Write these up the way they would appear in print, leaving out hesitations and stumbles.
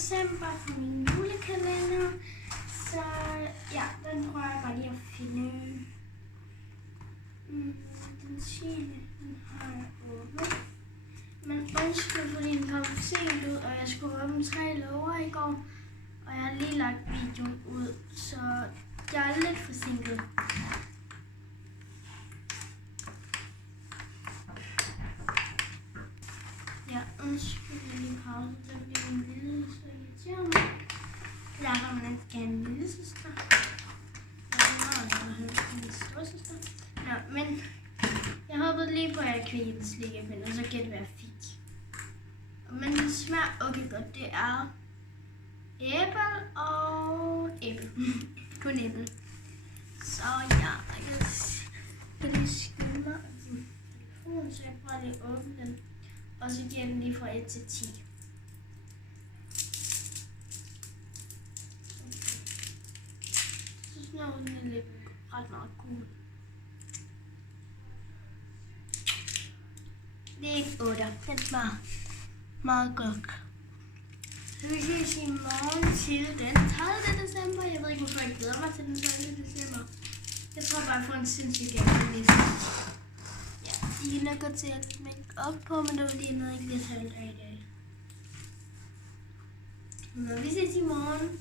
december på min julekalender. Så ja, den prøver jeg bare lige at finde. Den 10. Den har jeg åbnet. Men undskyld, fordi den kom sent ud, og jeg skulle åbne 3 låger i går. Og jeg har lige lagt videoen ud, så jeg er lidt forsinket. Ja, undskyld, jeg lige pause. Der bliver en lille, så irriterer mig. Jeg har man ikke gerne en lille søster. Jeg har en storsøster. Ja, men jeg håbede lige på, at jeg kunne give slikkepind, og så gætte, hvad jeg fik. Men det smager okay godt. Det er æble og æble. Kun æble. Så ja, jeg kan lige skynde mig telefonen, så jeg prøver lige at åbne den. Og så giver den lige fra 1 til 10. Så smager den lidt ret meget cool. Det er en 8. Den smager meget godt. Så vi ses i morgen til den 30. december. Jeg ved ikke, hvorfor jeg glæder mig til den 30. december. Jeg tror bare, jeg får en sindssyg gave næste. Ja, I kan nok godt se, at jeg make op på, men det var lige noget, jeg ikke lige talte af i dag. Men vi ses i morgen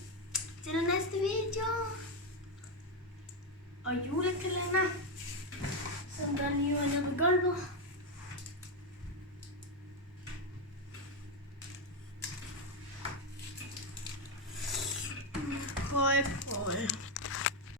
til den næste video. Og julekalender, som der lige var nede på gulvet.